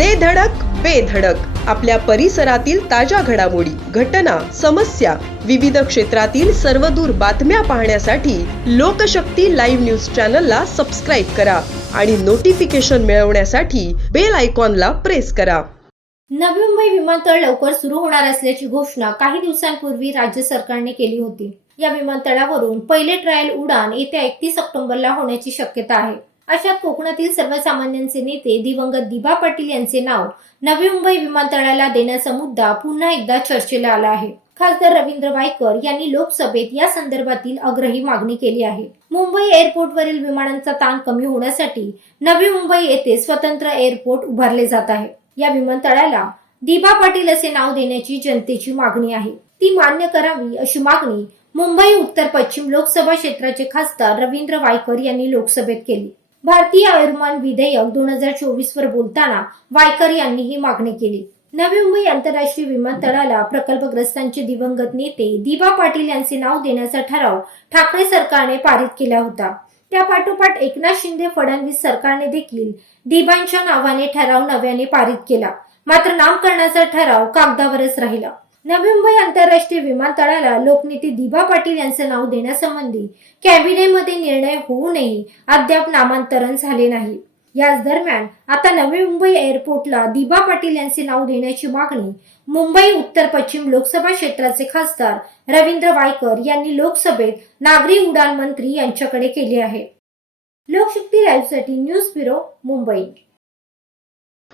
दे धडक बेधडक आपल्या परिसरातील ताज्या घडामोडी घटना समस्या विविध क्षेत्रातील सर्वदूर बातम्या पाहण्यासाठी लोकशक्ती लाईव्ह न्यूज चॅनलला सबस्क्राईब करा आणि नोटिफिकेशन मिळवण्यासाठी बेल आयकॉनला प्रेस करा. नवी मुंबई विमानतळ लवकर सुरू होणार असल्याची घोषणा काही दिवसांपूर्वी राज्य सरकारने केली होती. या विमानतळावरून पहिले ट्रायल उडान येत्या एकतीस ऑक्टोबरला होण्याची शक्यता आहे. अशात कोकणातील सर्वसामान्यांचे नेते दिवंगत दिभा पाटील यांचे नाव नवी मुंबई विमानतळाला देण्याचा मुद्दा पुन्हा एकदा चर्चेला आला आहे. खासदार रवींद्र वायकर यांनी लोकसभेत या संदर्भातील आग्रही मागणी केली आहे. मुंबई एअरपोर्टवरील विमानांचा ताण कमी होण्यासाठी नवी मुंबई येथे स्वतंत्र एअरपोर्ट उभारले जात आहे. या विमानतळाला दिभा पाटील असे नाव देण्याची जनतेची मागणी आहे. ती मान्य करावी अशी मागणी मुंबई उत्तर पश्चिम लोकसभा क्षेत्राचे खासदार रवींद्र वायकर यांनी लोकसभेत केली. भारतीय आयुर्मान विधेयक दोन हजार चोवीस वर बोलताना वायकर यांनी ही मागणी केली. नवी मुंबई आंतरराष्ट्रीय विमानतळाला प्रकल्पग्रस्तांचे दिवंगत नेते दिबा पाटील यांचे नाव देण्याचा ठराव ठाकरे सरकारने पारित केला होता. त्या पाठोपाठ एकनाथ शिंदे फडणवीस सरकारने देखील दिबांच्या नावाने ठराव नव्याने पारित केला. मात्र नामकरणाचा ठराव कागदावरच राहिला. नवी मुंबई आंतरराष्ट्रीय विमानतळाला लोकनेते दिबा पाटील यांचे नाव देण्यासंबंधी कॅबिनेटमध्ये निर्णय होऊनही अद्याप नामांतरण झाले नाही. याच दरम्यान आता नवी मुंबई एअरपोर्टला दिबा पाटील यांचे नाव देण्याची मागणी मुंबई उत्तर पश्चिम लोकसभा क्षेत्राचे खासदार रवींद्र वायकर यांनी लोकसभेत नागरी उड्डाण मंत्री यांच्याकडे केली आहे. लोकशक्ती लाईव्हसाठी न्यूज ब्युरो मुंबई.